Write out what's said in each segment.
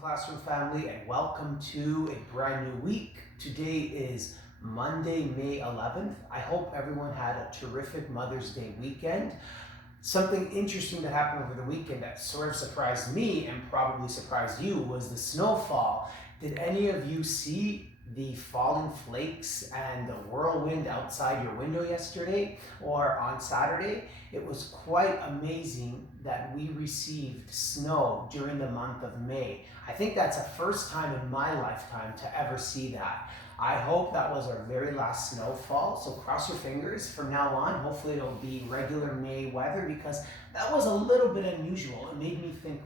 Classroom family, and welcome to a brand new week. Today is Monday, May 11th. I hope everyone had a terrific Mother's Day weekend. Something interesting that happened over the weekend that sort of surprised me and probably surprised you was the snowfall. Did any of you see the falling flakes and the whirlwind outside your window yesterday or on Saturday? It was quite amazing that we received snow during the month of May. I think that's the first time in my lifetime to ever see that. I hope that was our very last snowfall, so cross your fingers from now on. Hopefully it'll be regular May weather because that was a little bit unusual. It made me think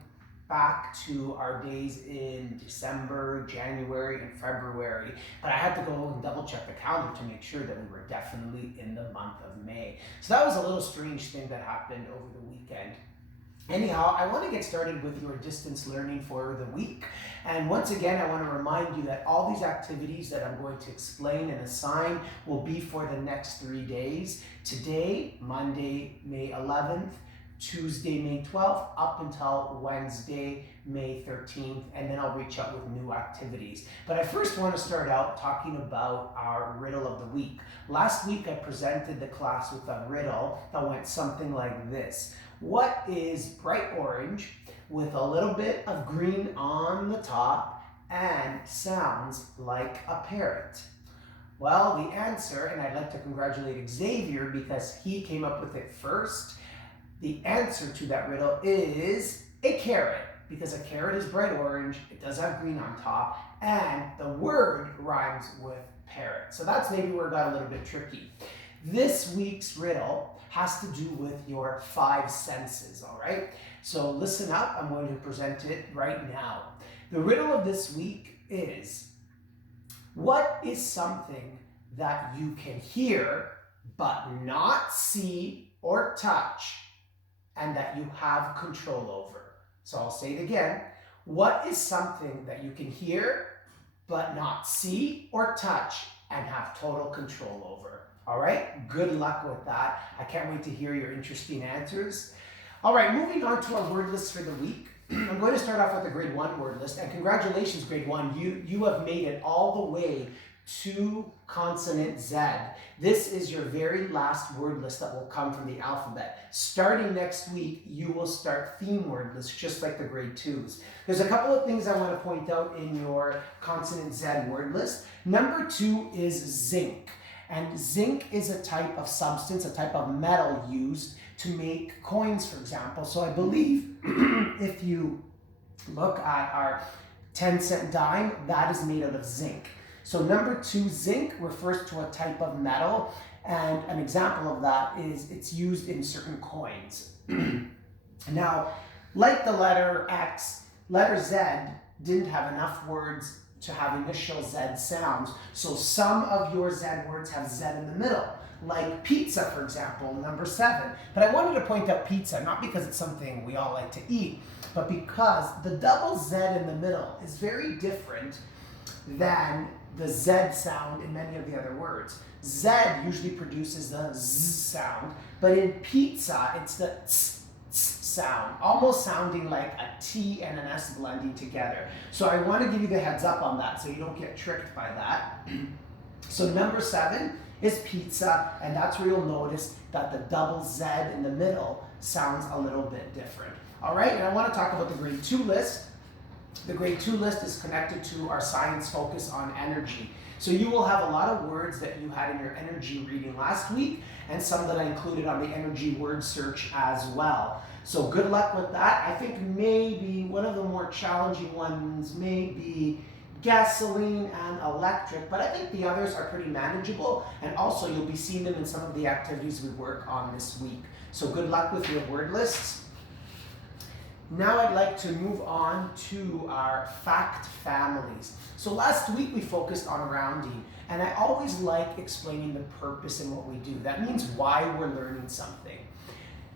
back to our days in December, January, and February, but I had to go and double check the calendar to make sure that we were definitely in the month of May. So that was a little strange thing that happened over the weekend. Anyhow, I want to get started with your distance learning for the week. And once again, I want to remind you that all these activities that I'm going to explain and assign will be for the next 3 days. Today, Monday, May 11th, Tuesday, May 12th, up until Wednesday, May 13th, and then I'll reach out with new activities. But I first want to start out talking about our riddle of the week. Last week, I presented the class with a riddle that went something like this. What is bright orange with a little bit of green on the top and sounds like a parrot? Well, the answer, and I'd like to congratulate Xavier because he came up with it first. The answer to that riddle is a carrot, because a carrot is bright orange, it does have green on top, and the word rhymes with parrot. So that's maybe where it got a little bit tricky. This week's riddle has to do with your 5 senses, all right? So listen up, I'm going to present it right now. The riddle of this week is, what is something that you can hear but not see or touch and that you have control over? So I'll say it again. What is something that you can hear but not see or touch and have total control over? All right, good luck with that. I can't wait to hear your interesting answers. All right, moving on to our word list for the week. I'm going to start off with the grade 1 word list, and congratulations, grade 1. You have made it all the way to consonant Z. This is your very last word list that will come from the alphabet. Starting next week, you will start theme word lists, just like the grade 2s. There's a couple of things I want to point out in your consonant Z word list. Number 2 is zinc. And zinc is a type of substance, a type of metal used to make coins, for example. So I believe if you look at our 10-cent dime, that is made out of zinc. So number 2, zinc, refers to a type of metal, and an example of that is it's used in certain coins. Now, like the letter X, letter Z didn't have enough words to have initial Z sounds, so some of your Z words have Z in the middle, like pizza, for example, number 7. But I wanted to point out pizza, not because it's something we all like to eat, but because the double Z in the middle is very different than the Z sound in many of the other words. Z usually produces the Z sound, but in pizza, it's the ts sound, almost sounding like a T and an S blending together. So I want to give you the heads up on that so you don't get tricked by that. So number 7 is pizza, and that's where you'll notice that the double Z in the middle sounds a little bit different. All right, and I want to talk about the grade 2 list. The grade 2 list is connected to our science focus on energy. So you will have a lot of words that you had in your energy reading last week, and some that I included on the energy word search as well. So good luck with that. I think maybe one of the more challenging ones may be gasoline and electric, but I think the others are pretty manageable, and also you'll be seeing them in some of the activities we work on this week. So good luck with your word lists. Now I'd like to move on to our fact families. So last week we focused on rounding, and I always like explaining the purpose in what we do. That means why we're learning something.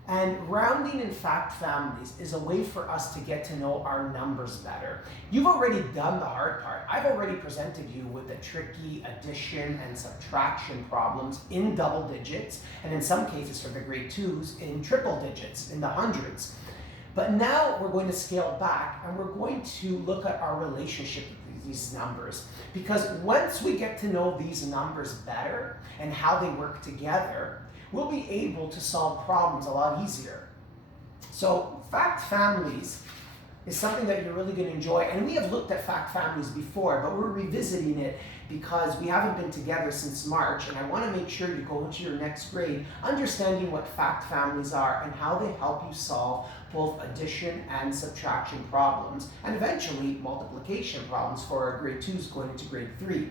And rounding in fact families is a way for us to get to know our numbers better. You've already done the hard part. I've already presented you with the tricky addition and subtraction problems in double digits, and in some cases for the grade 2s in triple digits, in the hundreds. But now we're going to scale back and we're going to look at our relationship with these numbers. Because once we get to know these numbers better and how they work together, we'll be able to solve problems a lot easier. So fact families is something that you're really going to enjoy. And we have looked at fact families before, but we're revisiting it because we haven't been together since March, and I want to make sure you go into your next grade understanding what fact families are and how they help you solve both addition and subtraction problems, and eventually multiplication problems for our grade 2s going into grade 3.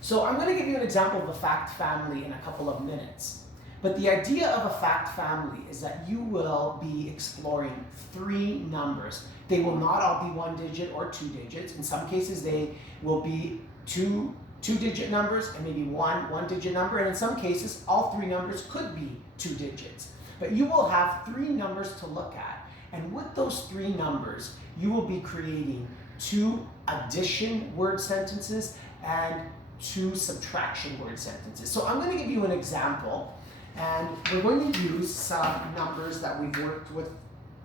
So I'm going to give you an example of a fact family in a couple of minutes. But the idea of a fact family is that you will be exploring 3 numbers. They will not all be 1 digit or 2 digits. In some cases, they will be two-digit numbers and maybe one digit number. And in some cases, all 3 numbers could be 2 digits. But you will have 3 numbers to look at. And with those 3 numbers, you will be creating 2 addition word sentences and 2 subtraction word sentences. So I'm going to give you an example. And we're going to use some numbers that we've worked with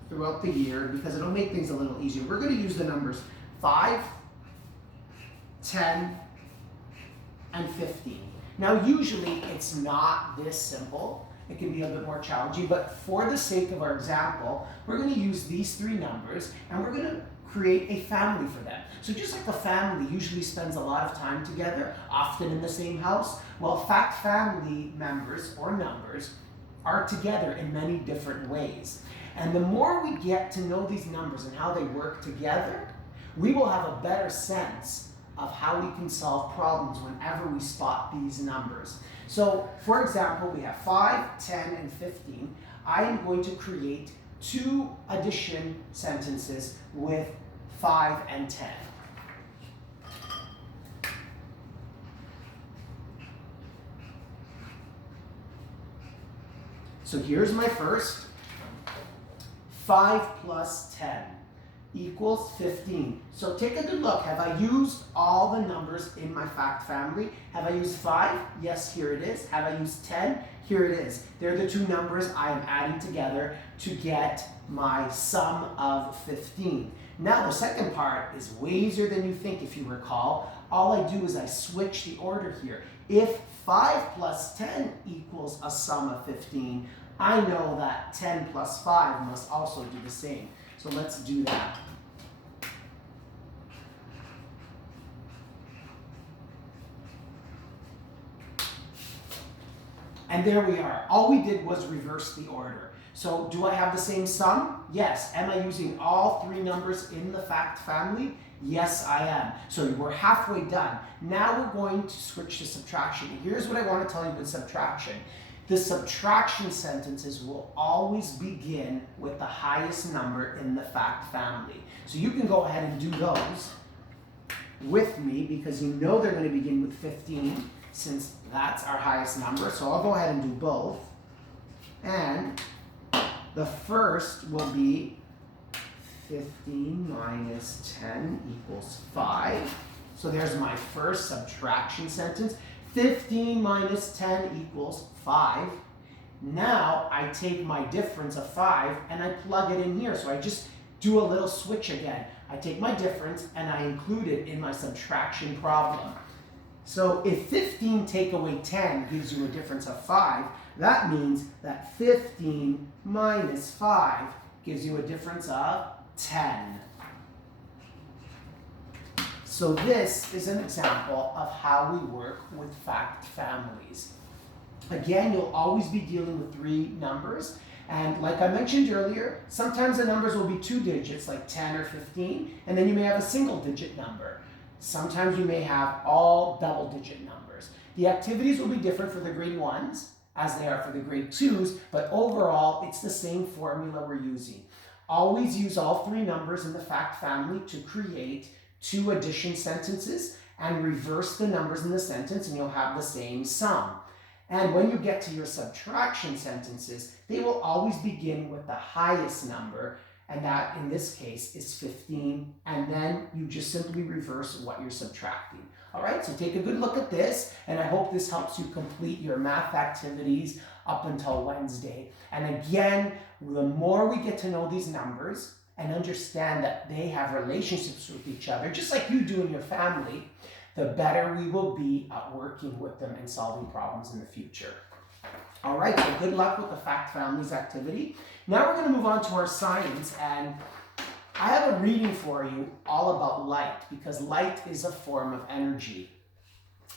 throughout the year because it'll make things a little easier. We're going to use the numbers 5, 10, and 15. Now usually it's not this simple. It can be a bit more challenging, but for the sake of our example, we're going to use these 3 numbers and we're going to create a family for them. So just like a family usually spends a lot of time together, often in the same house, well, fact family members or numbers are together in many different ways. And the more we get to know these numbers and how they work together, we will have a better sense of how we can solve problems whenever we spot these numbers. So, for example, we have 5, 10, and 15. I am going to create 2 addition sentences with 5 and 10. So here's my first. 5 plus 10 equals 15. So take a good look. Have I used all the numbers in my fact family? Have I used 5? Yes, here it is. Have I used 10? Here it is. They're the 2 numbers I am adding together to get my sum of 15. Now the second part is way easier than you think, if you recall. All I do is I switch the order here. If 5 plus 10 equals a sum of 15, I know that 10 plus 5 must also do the same. So let's do that. And there we are. All we did was reverse the order. So do I have the same sum? Yes. Am I using all 3 numbers in the fact family? Yes, I am. So we're halfway done. Now we're going to switch to subtraction. Here's what I want to tell you with subtraction. The subtraction sentences will always begin with the highest number in the fact family. So you can go ahead and do those with me because you know they're going to begin with 15 since that's our highest number. So I'll go ahead and do both. And the first will be 15 minus 10 equals 5. So there's my first subtraction sentence. 15 minus 10 equals 5. Now I take my difference of 5 and I plug it in here. So I just do a little switch again. I take my difference and I include it in my subtraction problem. So if 15 take away 10 gives you a difference of 5, that means that 15 minus 5 gives you a difference of 10. So this is an example of how we work with fact families. Again, you'll always be dealing with 3 numbers. And like I mentioned earlier, sometimes the numbers will be 2 digits, like 10 or 15, and then you may have a single digit number. Sometimes you may have all double-digit numbers. The activities will be different for the grade 1s as they are for the grade 2s, but overall, it's the same formula we're using. Always use all 3 numbers in the fact family to create 2 addition sentences and reverse the numbers in the sentence and you'll have the same sum. And when you get to your subtraction sentences, they will always begin with the highest number and that in this case is 15, and then you just simply reverse what you're subtracting. All right, so take a good look at this, and I hope this helps you complete your math activities up until Wednesday. And again, the more we get to know these numbers and understand that they have relationships with each other, just like you do in your family, the better we will be at working with them and solving problems in the future. All right, so good luck with the fact families activity. Now we're going to move on to our science, and I have a reading for you all about light, because light is a form of energy.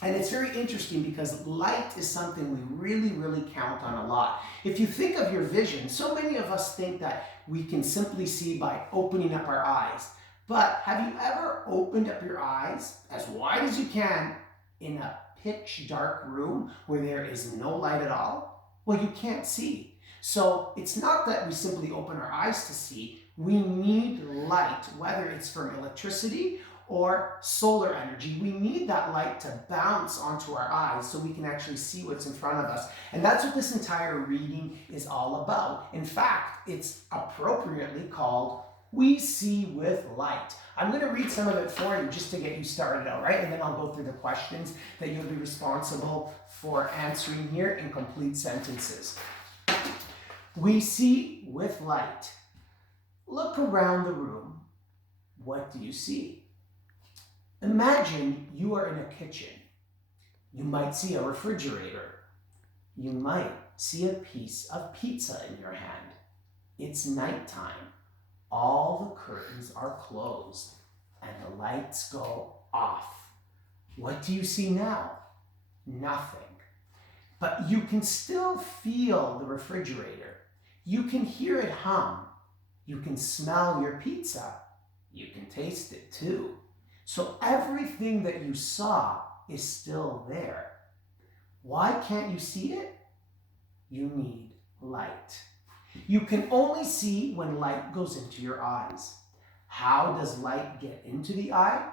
And it's very interesting because light is something we really, really count on a lot. If you think of your vision, so many of us think that we can simply see by opening up our eyes. But have you ever opened up your eyes as wide as you can in a pitch dark room where there is no light at all? Well, you can't see. So it's not that we simply open our eyes to see. We need light, whether it's from electricity or solar energy. We need that light to bounce onto our eyes so we can actually see what's in front of us. And that's what this entire reading is all about. In fact, it's appropriately called We See with Light. I'm going to read some of it for you just to get you started, all right? And then I'll go through the questions that you'll be responsible for answering here in complete sentences. We see with light. Look around the room. What do you see? Imagine you are in a kitchen. You might see a refrigerator. You might see a piece of pizza in your hand. It's nighttime. All the curtains are closed and the lights go off. What do you see now? Nothing. But you can still feel the refrigerator. You can hear it hum. You can smell your pizza. You can taste it too. So everything that you saw is still there. Why can't you see it? You need light. You can only see when light goes into your eyes. How does light get into the eye?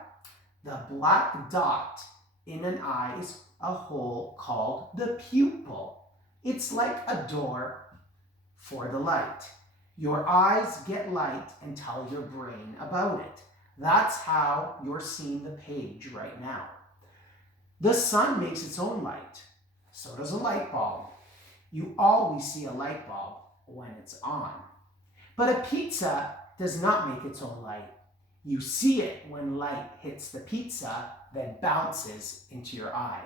The black dot in an eye is a hole called the pupil. It's like a door for the light. Your eyes get light and tell your brain about it. That's how you're seeing the page right now. The sun makes its own light. So does a light bulb. You always see a light bulb when it's on. But a pizza does not make its own light. You see it when light hits the pizza, then bounces into your eye.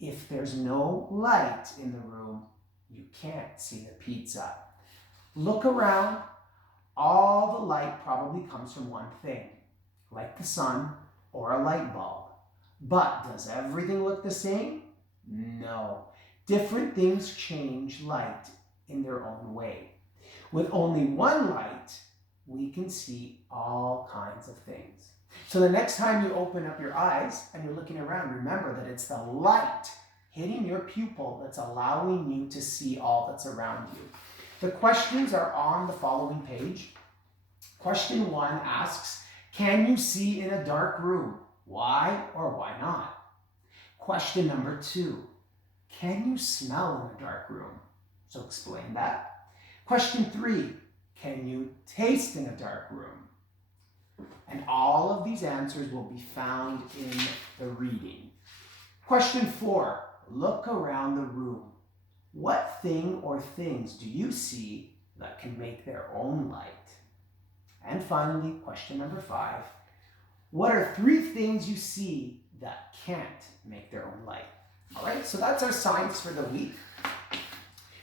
If there's no light in the room, you can't see the pizza. Look around. All the light probably comes from one thing, like the sun or a light bulb. But does everything look the same? No. Different things change light in their own way. With only one light, we can see all kinds of things. So the next time you open up your eyes and you're looking around, remember that it's the light hitting your pupil that's allowing you to see all that's around you. The questions are on the following page. Question 1 asks, can you see in a dark room? Why or why not? Question number 2, can you smell in a dark room? So explain that. Question 3, can you taste in a dark room? And all of these answers will be found in the reading. Question 4, look around the room. What thing or things do you see that can make their own light? And finally, question number 5, what are 3 things you see that can't make their own light? All right, so that's our science for the week.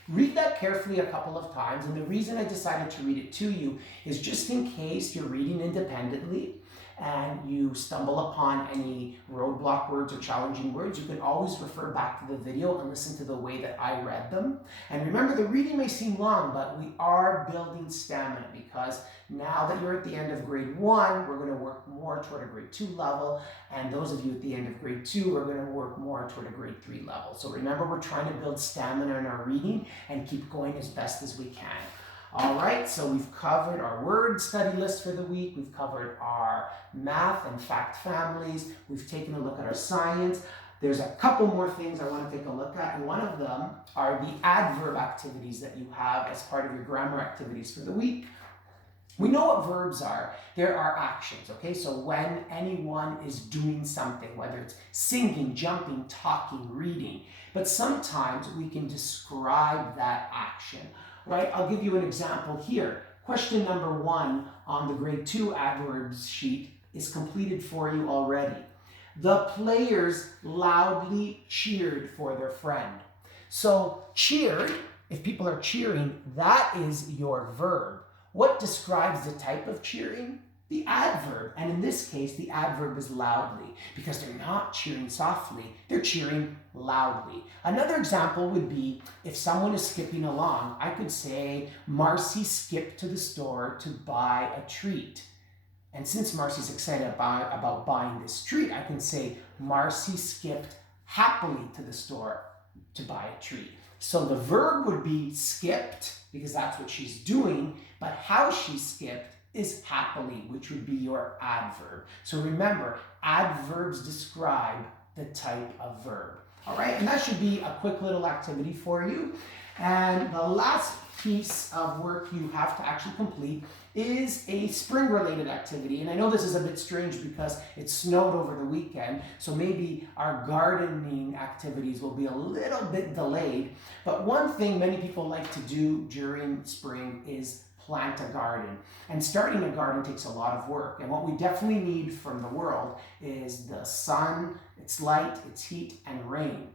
Read that carefully a couple of times, and the reason I decided to read it to you is just in case you're reading independently and you stumble upon any roadblock words or challenging words, you can always refer back to the video and listen to the way that I read them. And remember, the reading may seem long, but we are building stamina because now that you're at the end of grade 1, we're going to work more toward a grade 2 level. And those of you at the end of grade 2 are going to work more toward a grade 3 level. So remember, we're trying to build stamina in our reading and keep going as best as we can. All right, so we've covered our word study list for the week. We've covered our math and fact families. We've taken a look at our science. There's a couple more things I want to take a look at, and one of them are the adverb activities that you have as part of your grammar activities for the week. We know what verbs are. There are actions, okay? So when anyone is doing something, whether it's singing, jumping, talking, reading, but sometimes we can describe that action, right? I'll give you an example here. Question number 1 on the grade 2 adverbs sheet is completed for you already. The players loudly cheered for their friend. So cheered, if people are cheering, that is your verb. What describes the type of cheering? The adverb. And in this case, the adverb is loudly, because they're not cheering softly, they're cheering loudly. Another example would be if someone is skipping along, I could say, Marcy skipped to the store to buy a treat. And since Marcy's excited about buying this treat, I can say, Marcy skipped happily to the store to buy a treat. So the verb would be skipped, because that's what she's doing, but how she skipped is happily, which would be your adverb. So remember, adverbs describe the type of verb. All right, and that should be a quick little activity for you. And the last piece of work you have to actually complete is a spring-related activity. And I know this is a bit strange because it snowed over the weekend, so maybe our gardening activities will be a little bit delayed. But one thing many people like to do during spring is plant a garden. And starting a garden takes a lot of work. And what we definitely need from the world is the sun, its light, its heat, and rain.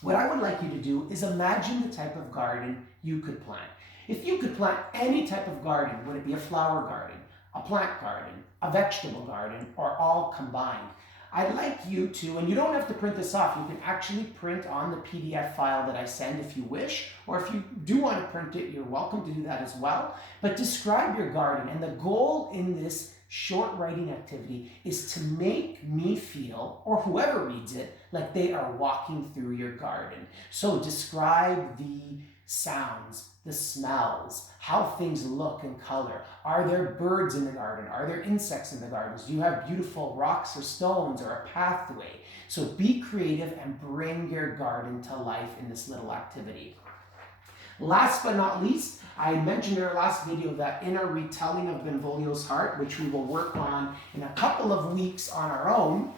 What I would like you to do is imagine the type of garden you could plant. If you could plant any type of garden, would it be a flower garden, a plant garden, a vegetable garden, or all combined? I'd like you to, and you don't have to print this off, you can actually print on the PDF file that I send if you wish, or if you do want to print it, you're welcome to do that as well. But describe your garden, and the goal in this short writing activity is to make me feel, or whoever reads it, like they are walking through your garden. So describe the sounds, the smells, how things look and color. Are there birds in the garden? Are there insects in the gardens? Do you have beautiful rocks or stones or a pathway? So be creative and bring your garden to life in this little activity. Last but not least, I mentioned in our last video that in our retelling of Benvolio's Heart, which we will work on in a couple of weeks on our own,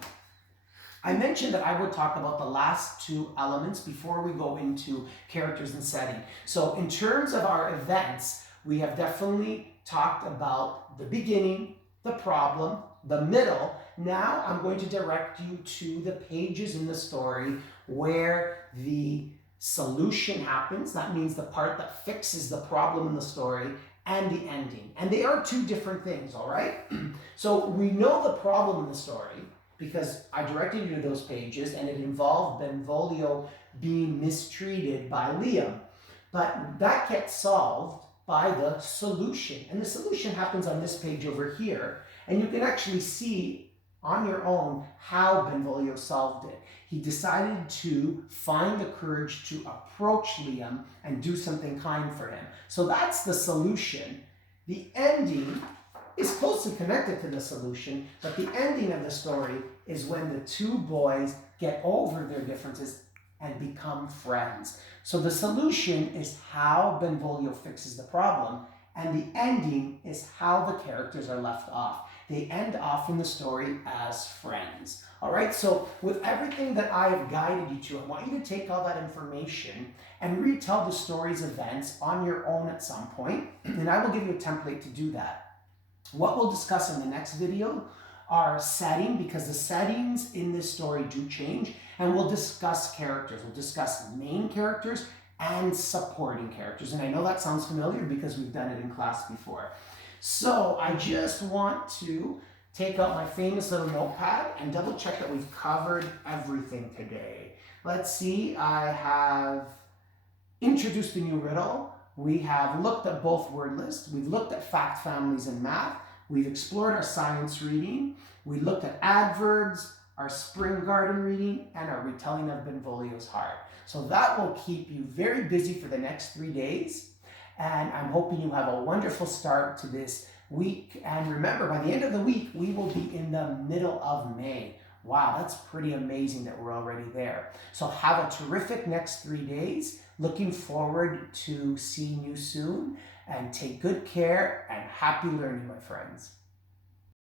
I mentioned that I would talk about the last 2 elements before we go into characters and setting. So in terms of our events, we have definitely talked about the beginning, the problem, the middle. Now I'm going to direct you to the pages in the story where the solution happens. That means the part that fixes the problem in the story, and the ending. And they are 2 different things, all right? So we know the problem in the story because I directed you to those pages, and it involved Benvolio being mistreated by Liam. But that gets solved by the solution. And the solution happens on this page over here. And you can actually see on your own how Benvolio solved it. He decided to find the courage to approach Liam and do something kind for him. So that's the solution. The ending is closely connected to the solution, but the ending of the story is when the 2 boys get over their differences and become friends. So the solution is how Benvolio fixes the problem, and the ending is how the characters are left off. They end off in the story as friends. All right, so with everything that I have guided you to, I want you to take all that information and retell the story's events on your own at some point, and I will give you a template to do that. What we'll discuss in the next video are setting, because the settings in this story do change, and we'll discuss characters. We'll discuss main characters and supporting characters. And I know that sounds familiar because we've done it in class before. So I just want to take out my famous little notepad and double check that we've covered everything today. Let's see, I have introduced a new riddle. We have looked at both word lists. We've looked at fact families and math. We've explored our science reading. We looked at adverbs, our spring garden reading, and our retelling of Benvolio's Heart. So that will keep you very busy for the next 3 days. And I'm hoping you have a wonderful start to this week. And remember, by the end of the week, we will be in the middle of May. Wow, that's pretty amazing that we're already there. So have a terrific next 3 days. Looking forward to seeing you soon. and take good care and happy learning, my friends.